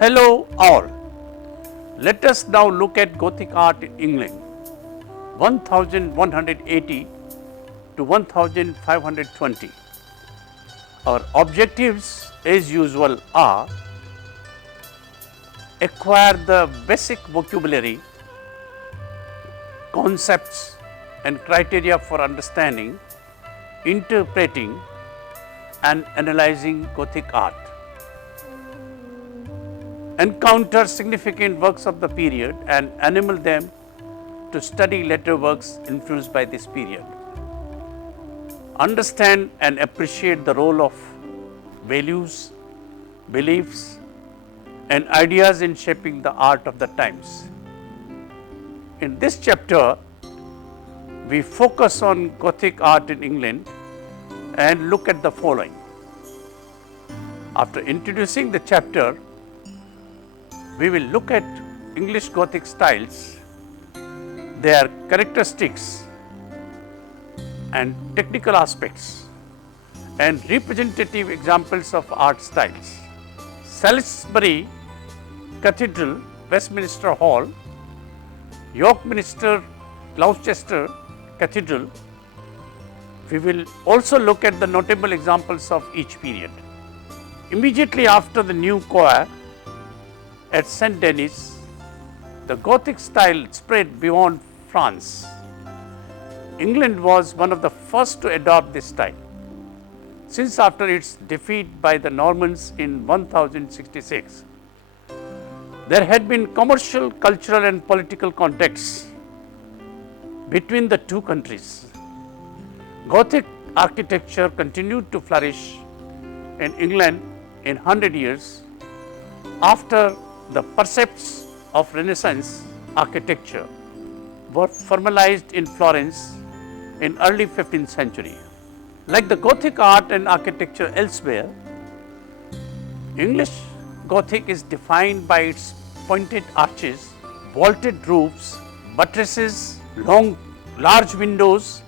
Hello all. Let us now look at Gothic art in England 1180 to 1520. Our objectives as usual are acquire the basic vocabulary, concepts and criteria for understanding, interpreting and analyzing Gothic art. Encounter significant works of the period and enable them to study later works influenced by this period. Understand and appreciate the role of values, beliefs and ideas in shaping the art of the times. In this chapter, we focus on Gothic art in England and look at the following. After introducing the chapter, we will look at English Gothic styles, their characteristics and technical aspects and representative examples of art styles. Salisbury Cathedral, Westminster Hall, York Minster, Gloucester Cathedral. We will also look at the notable examples of each period. Immediately after the new choir at St. Denis, the Gothic style spread beyond France. England was one of the first to adopt this style, since after its defeat by the Normans in 1066, there had been commercial, cultural and political contacts between the two countries. Gothic architecture continued to flourish in England in 100 years after the precepts of Renaissance architecture were formalized in Florence in early 15th century. Like the Gothic art and architecture elsewhere, English Gothic is defined by its pointed arches, vaulted roofs, buttresses, large windows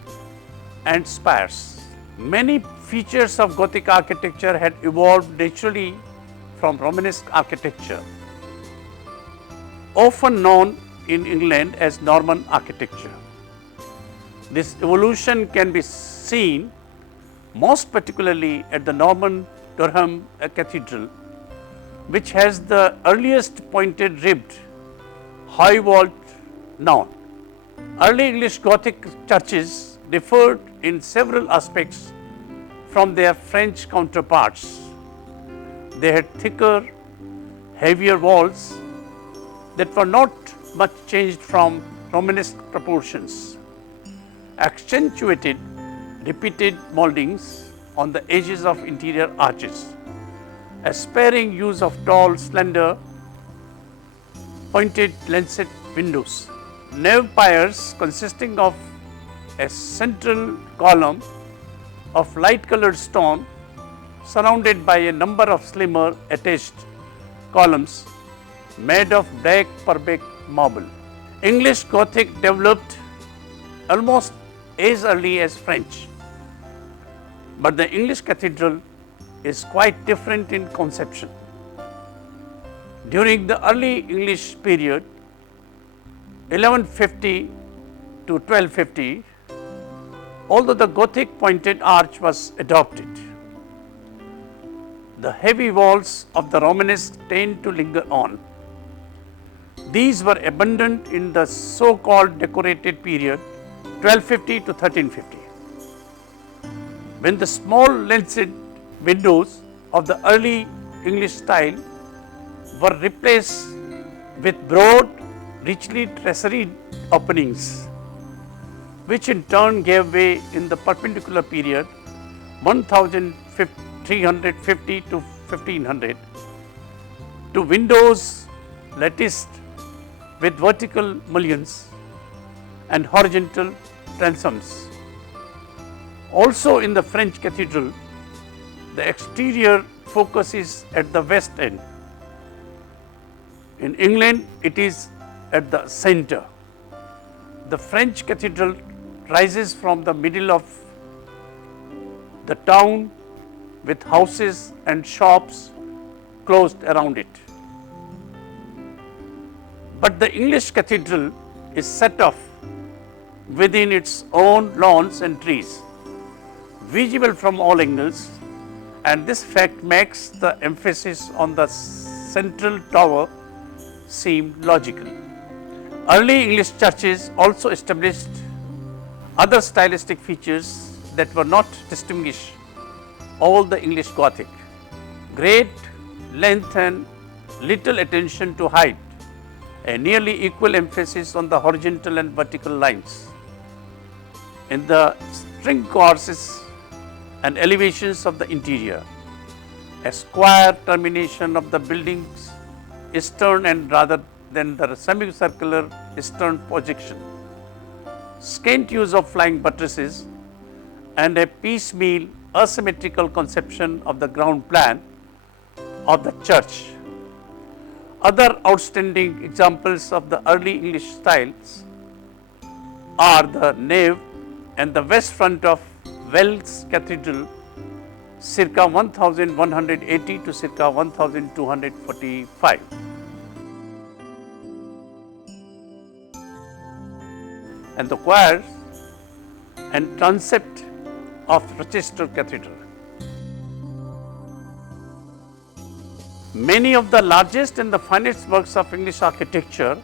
and spires. Many features of Gothic architecture had evolved naturally from Romanesque architecture, often known in England as Norman architecture. This evolution can be seen most particularly at the Norman Durham Cathedral, which has the earliest pointed ribbed high vault known. Early English Gothic churches differed in several aspects from their French counterparts. They had thicker, heavier walls that were not much changed from Romanesque proportions, accentuated repeated moldings on the edges of interior arches, a sparing use of tall, slender, pointed lancet windows, nave piers consisting of a central column of light colored stone surrounded by a number of slimmer attached columns made of black Purbeck marble. English Gothic developed almost as early as French, but the English cathedral is quite different in conception. During the early English period, 1150 to 1250, although the Gothic pointed arch was adopted, the heavy walls of the Romanesque tend to linger on. These were abundant in the so-called decorated period 1250 to 1350, when the small lancet windows of the early English style were replaced with broad, richly traceried openings, which in turn gave way in the perpendicular period 1350 to 1500 to windows latticed with vertical mullions and horizontal transoms. Also in the French cathedral, the exterior focus is at the west end. In England, it is at the center. The French cathedral rises from the middle of the town with houses and shops closed around it. But the English cathedral is set off within its own lawns and trees, visible from all angles, and this fact makes the emphasis on the central tower seem logical. Early English churches also established other stylistic features that were not distinguish all the English Gothic: great length and little attention to height, a nearly equal emphasis on the horizontal and vertical lines in the string courses and elevations of the interior, a square termination of the building's eastern end rather than the semicircular eastern projection, scant use of flying buttresses, and a piecemeal asymmetrical conception of the ground plan of the church. Other outstanding examples of the early English styles are the nave and the west front of Wells Cathedral circa 1180 to circa 1245. And the choirs and transept of Rochester Cathedral. Many of the largest and the finest works of English architecture,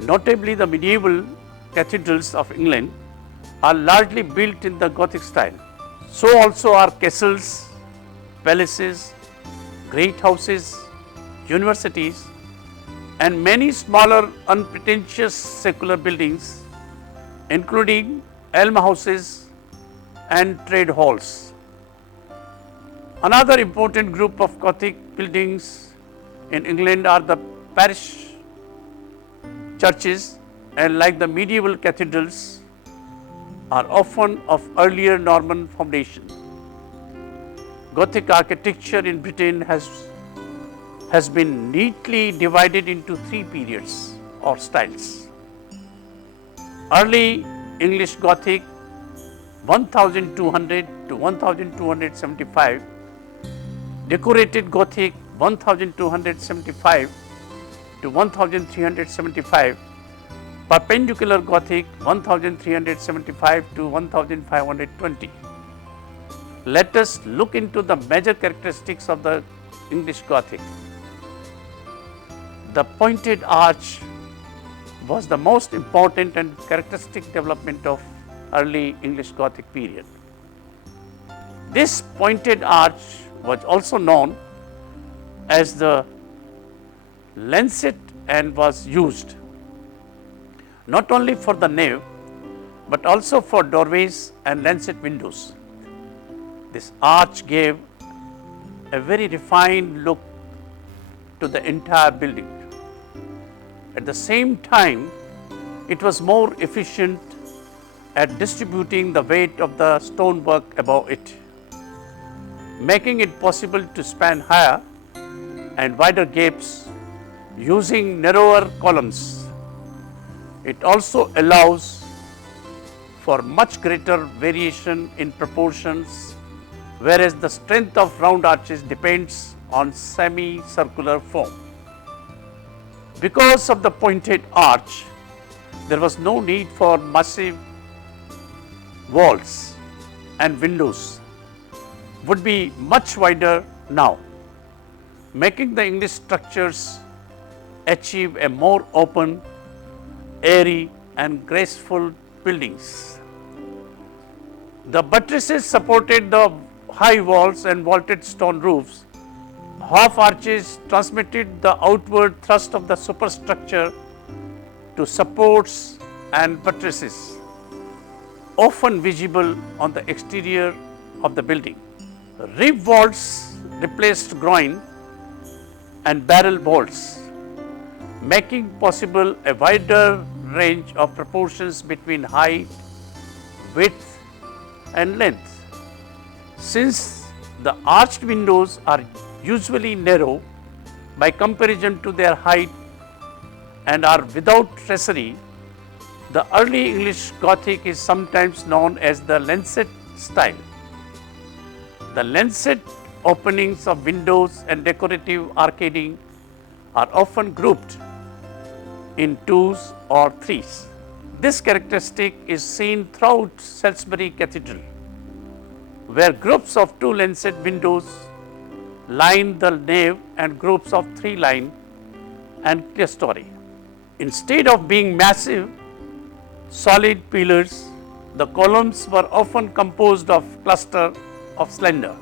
notably the medieval cathedrals of England, are largely built in the Gothic style. So also are castles, palaces, great houses, universities, and many smaller unpretentious secular buildings, including almshouses and trade halls. Another important group of Gothic buildings in England are the parish churches, and like the medieval cathedrals, are often of earlier Norman foundation. Gothic architecture in Britain has been neatly divided into three periods or styles: early English Gothic 1200 to 1275, decorated Gothic 1275 to 1375, Perpendicular Gothic 1375 to 1520. Let us look into the major characteristics of the English Gothic. The pointed arch was the most important and characteristic development of early English Gothic period. This pointed arch was also known as the lancet and was used not only for the nave but also for doorways and lancet windows. This arch gave a very refined look to the entire building. At the same time, it was more efficient at distributing the weight of the stonework above it, making it possible to span higher and wider gaps using narrower columns. It also allows for much greater variation in proportions, whereas the strength of round arches depends on semicircular form. Because of the pointed arch, there was no need for massive walls, and windows would be much wider now, making the English structures achieve a more open, airy and graceful buildings. The buttresses supported the high walls and vaulted stone roofs. Half arches transmitted the outward thrust of the superstructure to supports and buttresses, often visible on the exterior of the building. Rib vaults replaced groin and barrel vaults, making possible a wider range of proportions between height, width and length. Since the arched windows are usually narrow by comparison to their height and are without tracery, the early English Gothic is sometimes known as the lancet style. The lancet openings of windows and decorative arcading are often grouped in twos or threes. This characteristic is seen throughout Salisbury Cathedral, where groups of two-lancet windows line the nave and groups of three line and clerestory. Instead of being massive, solid pillars, the columns were often composed of clusters of slender,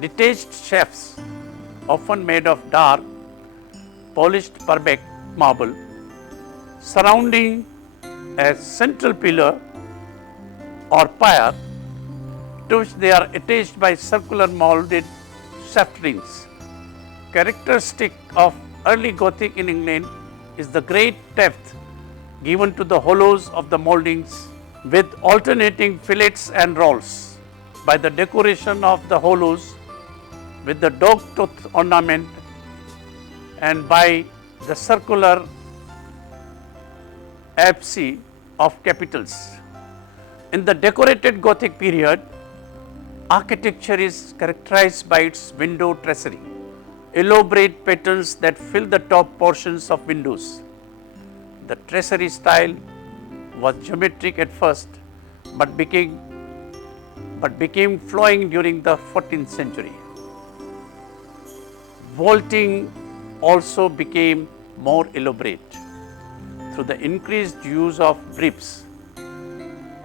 detached shafts, often made of dark, polished Purbeck marble, surrounding a central pillar or pier to which they are attached by circular molded shaft rings. Characteristic of early Gothic in England is the great depth given to the hollows of the mouldings with alternating fillets and rolls. By the decoration of the hollows with the dog tooth ornament and by the circular apse of capitals. In the decorated Gothic period, architecture is characterized by its window tracery, elaborate patterns that fill the top portions of windows. The tracery style was geometric at first, but became flowing during the 14th century. Vaulting also became more elaborate through the increased use of bricks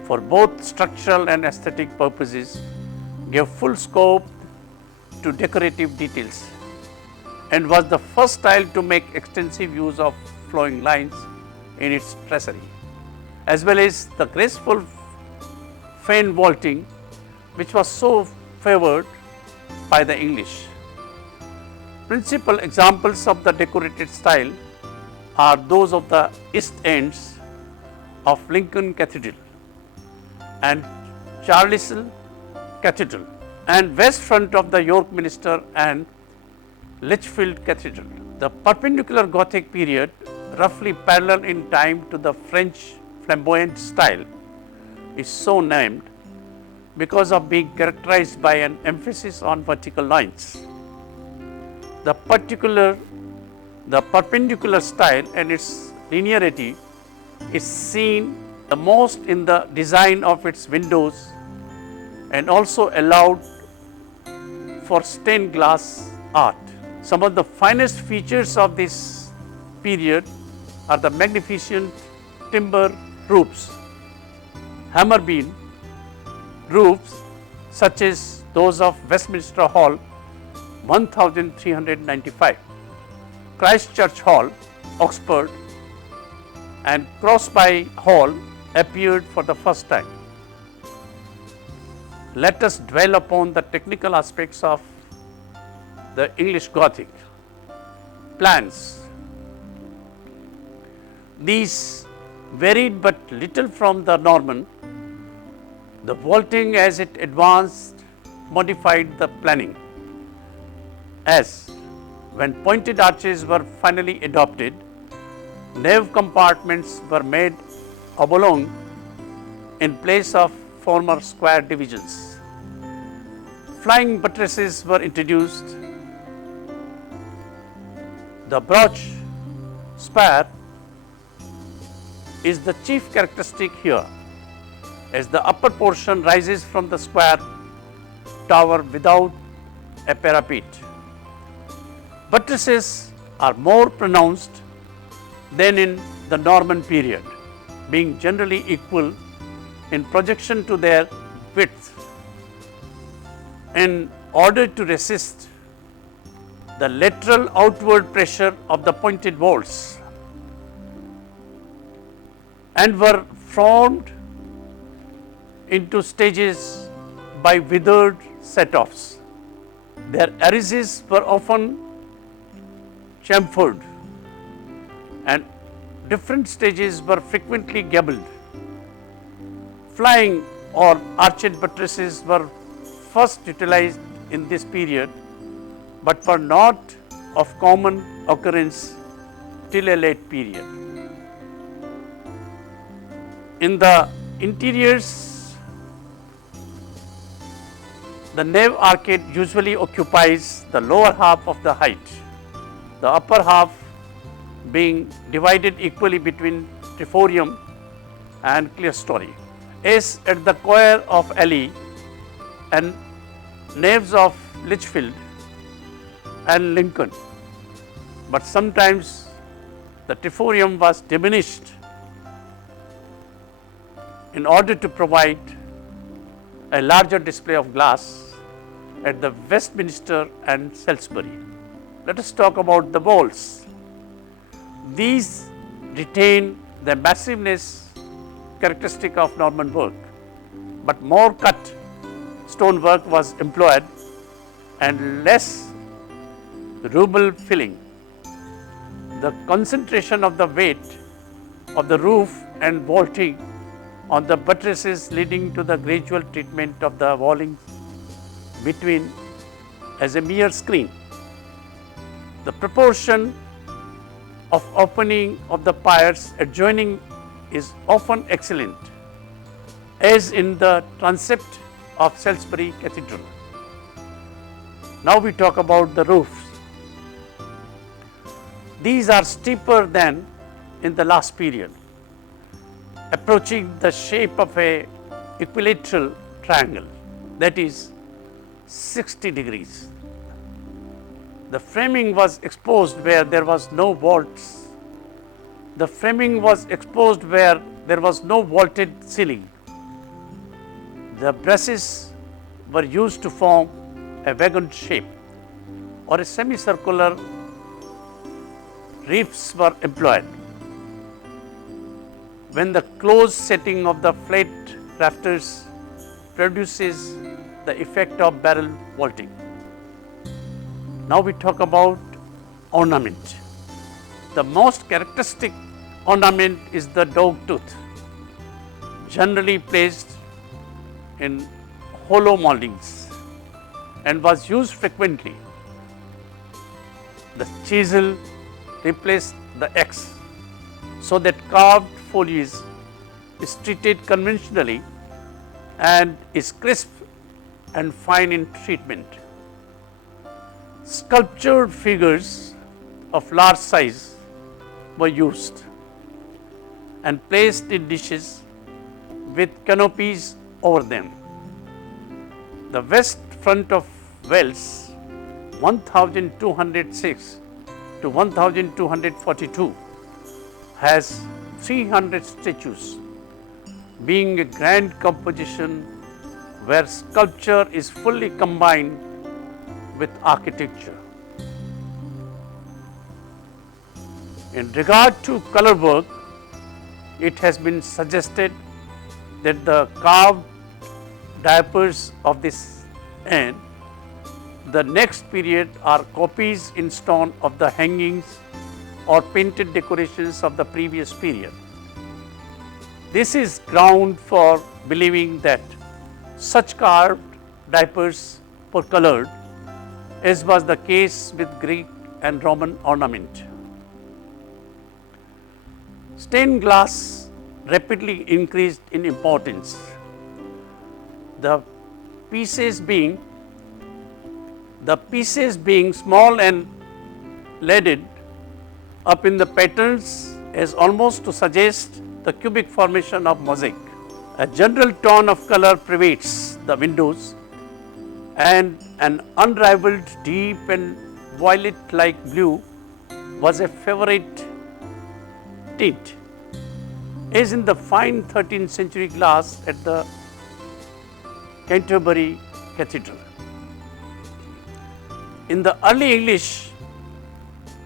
for both structural and aesthetic purposes, gave full scope to decorative details and was the first style to make extensive use of flowing lines in its tracery, as well as the graceful fan vaulting which was so favored by the English. Principal examples of the decorated style are those of the east ends of Lincoln Cathedral and Charlesle Cathedral and west front of the York Minster and Lichfield Cathedral. The perpendicular Gothic period, roughly parallel in time to the French flamboyant style, is so named because of being characterized by an emphasis on vertical lines. The perpendicular style and its linearity is seen the most in the design of its windows and also allowed for stained glass art. Some of the finest features of this period are the magnificent timber roofs, hammer beam roofs such as those of Westminster Hall 1395, Christ Church Hall, Oxford and Crosby Hall appeared for the first time. Let us dwell upon the technical aspects of the English Gothic. Plans. These varied but little from the Norman. The vaulting as it advanced modified the planning, as when pointed arches were finally adopted, nave compartments were made oblong in place of former square divisions. Flying buttresses were introduced. The broach spire is the chief characteristic here, as the upper portion rises from the square tower without a parapet. Buttresses are more pronounced than in the Norman period, being generally equal in projection to their width. In order to resist the lateral outward pressure of the pointed walls, and were formed into stages by withered set-offs. Their arises were often chamfered and different stages were frequently gabled. Flying or arched buttresses were first utilized in this period, but were not of common occurrence till a late period. In the interiors, the nave arcade usually occupies the lower half of the height, the upper half being divided equally between triforium and clerestory. S at the choir of Ely and naves of Lichfield and Lincoln, but sometimes the triforium was diminished in order to provide a larger display of glass at the Westminster and Salisbury. Let us talk about the walls. These retain the massiveness characteristic of Norman work, but more cut stonework was employed and less ruble filling. The concentration of the weight of the roof and vaulting on the buttresses leading to the gradual treatment of the walling between as a mere screen. The proportion of opening of the piers adjoining is often excellent, as in the transept of Salisbury Cathedral. Now we talk about the roofs. These are steeper than in the last period, approaching the shape of a equilateral triangle, that is 60 degrees. The framing was exposed where there was no vaults. The framing was exposed where there was no vaulted ceiling. The brasses were used to form a wagon shape or a semicircular reefs were employed. When the close setting of the flat rafters produces the effect of barrel vaulting. Now we talk about ornament. The most characteristic ornament is the dog tooth, generally placed in hollow moldings and was used frequently. The chisel replaced the X, so that carved foliage is treated conventionally and is crisp and fine in treatment. Sculptured figures of large size were used and placed in dishes with canopies over them. The west front of Wells 1206 to 1242 has 300 statues, being a grand composition where sculpture is fully combined with architecture. In regard to color work, it has been suggested that the carved diapers of this and the next period are copies in stone of the hangings or painted decorations of the previous period. This is ground for believing that such carved diapers were colored, as was the case with Greek and Roman ornament. Stained glass rapidly increased in importance. The pieces being small and leaded up in the patterns as almost to suggest the cubic formation of mosaic. A general tone of color pervades the windows, and an unrivaled deep and violet-like blue was a favorite tint, as in the fine 13th century glass at the Canterbury Cathedral. In the early English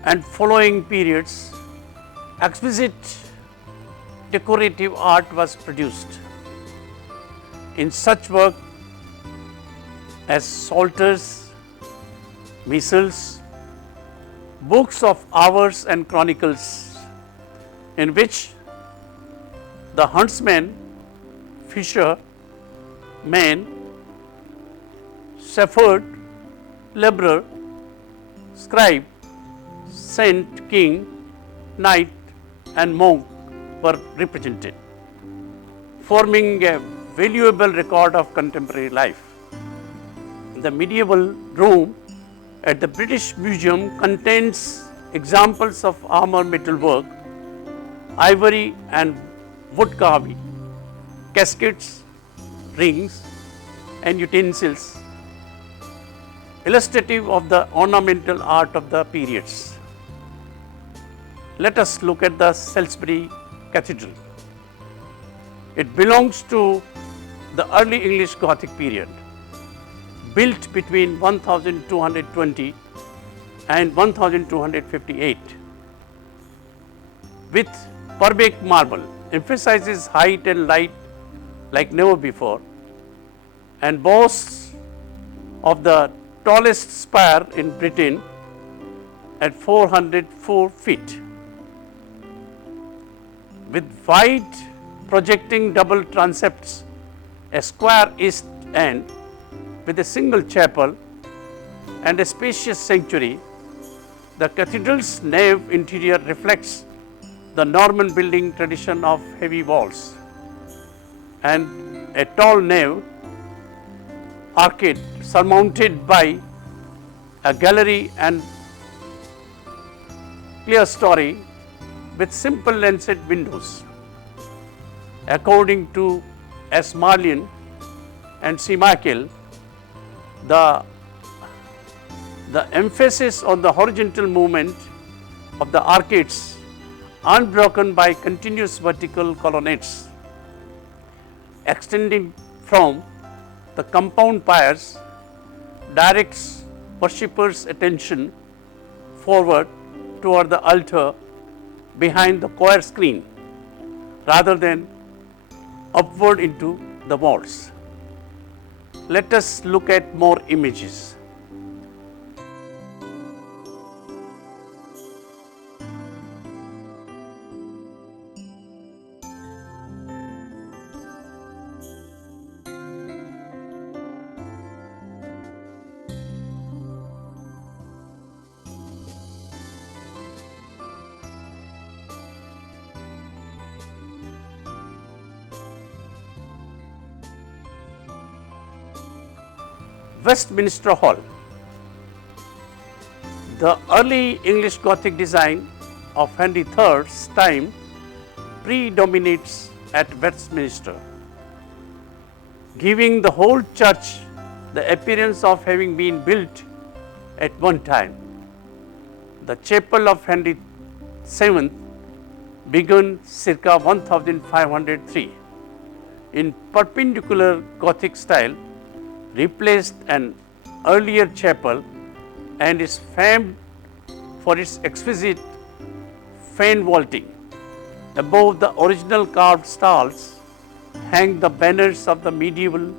and following periods, exquisite decorative art was produced. In such work as psalters, missals, books of hours and chronicles, in which the huntsman, fisher, man, shepherd, laborer, scribe, saint, king, knight and monk were represented, forming a valuable record of contemporary life. The medieval room at the British Museum contains examples of armor metalwork, ivory and wood carving, caskets, rings and utensils, illustrative of the ornamental art of the periods. Let us look at the Salisbury Cathedral. It belongs to the early English Gothic period, built between 1220 and 1258 with Purbeck marble, emphasizes height and light like never before, and boasts of the tallest spire in Britain at 404 feet. With wide projecting double transepts, a square east end with a single chapel and a spacious sanctuary, the cathedral's nave interior reflects the Norman building tradition of heavy walls and a tall nave arcade surmounted by a gallery and clerestory with simple lancet windows. According to S. Marlian and C. Michael, the emphasis on the horizontal movement of the arcades, unbroken by continuous vertical colonnades extending from the compound piers, directs worshippers' attention forward toward the altar behind the choir screen rather than upward into the walls. Let us look at more images. Westminster Hall. The early English Gothic design of Henry III's time predominates at Westminster, giving the whole church the appearance of having been built at one time. The chapel of Henry VII began circa 1503 in perpendicular Gothic style, replaced an earlier chapel and is famed for its exquisite fan vaulting. Above the original carved stalls hang the banners of the medieval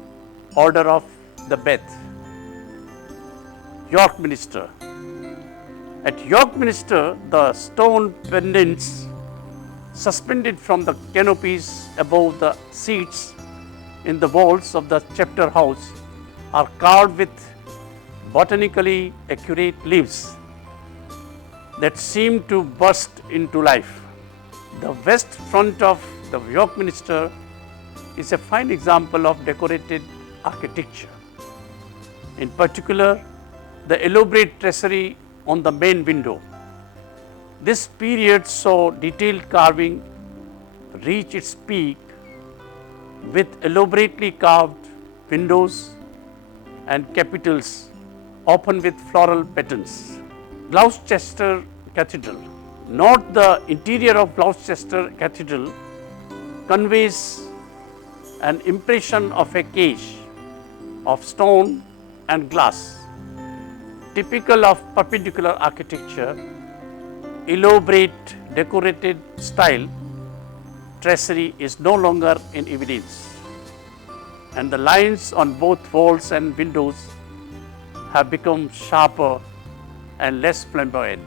Order of the Bath. York Minster. At York Minster, the stone pendants suspended from the canopies above the seats in the walls of the chapter house are carved with botanically accurate leaves that seem to burst into life. The west front of the York Minster is a fine example of decorated architecture. In particular, the elaborate tracery on the main window. This period saw detailed carving reach its peak with elaborately carved windows and capitals, often with floral patterns. Gloucester Cathedral. Note the interior of Gloucester Cathedral conveys an impression of a cage of stone and glass, typical of perpendicular architecture, elaborate decorated style. Tracery is no longer in evidence, and the lines on both walls and windows have become sharper and less flamboyant.